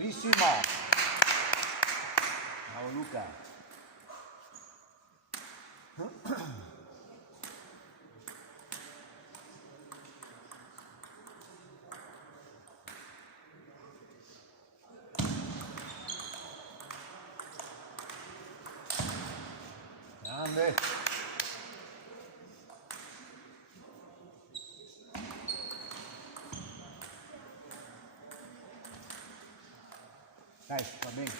Bravissimo. Bravo Luca. Grande. Dai, va bene.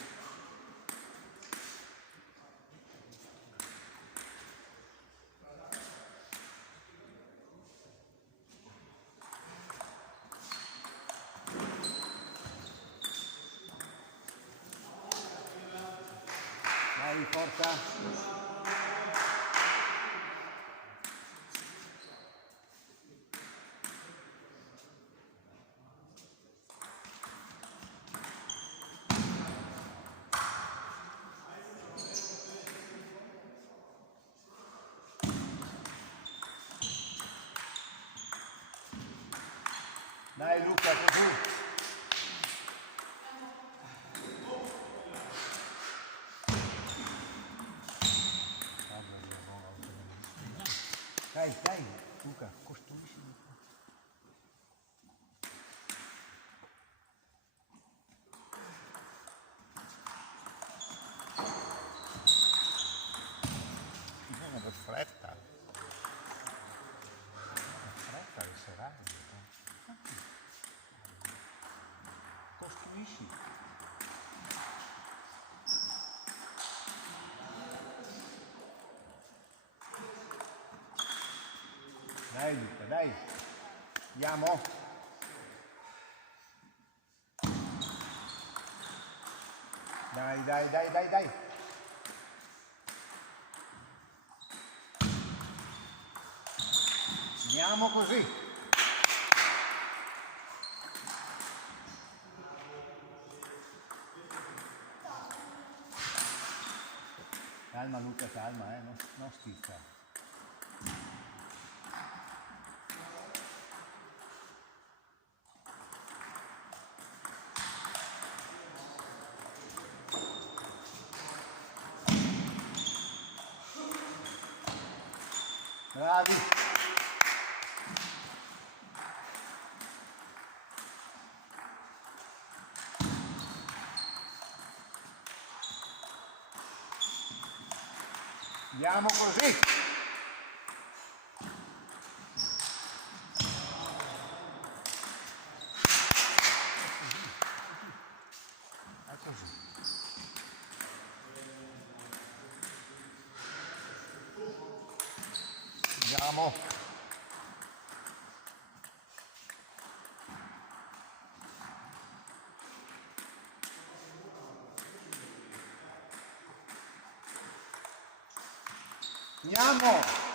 Dai, forza. Dai Luca, così. Dai, dai, Luca, costruisci. Non per fretta. Per fretta le serate. Costruisci. Dai Luca, dai. Andiamo. Dai, dai, dai, dai, dai. Andiamo così. Calma Luca, calma, non schizza. Bravi. Andiamo così. È così. Andiamo. Andiamo.